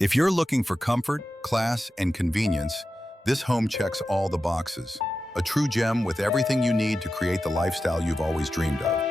If you're looking for comfort, class, and convenience, this home checks all the boxes. A true gem with everything you need to create the lifestyle you've always dreamed of.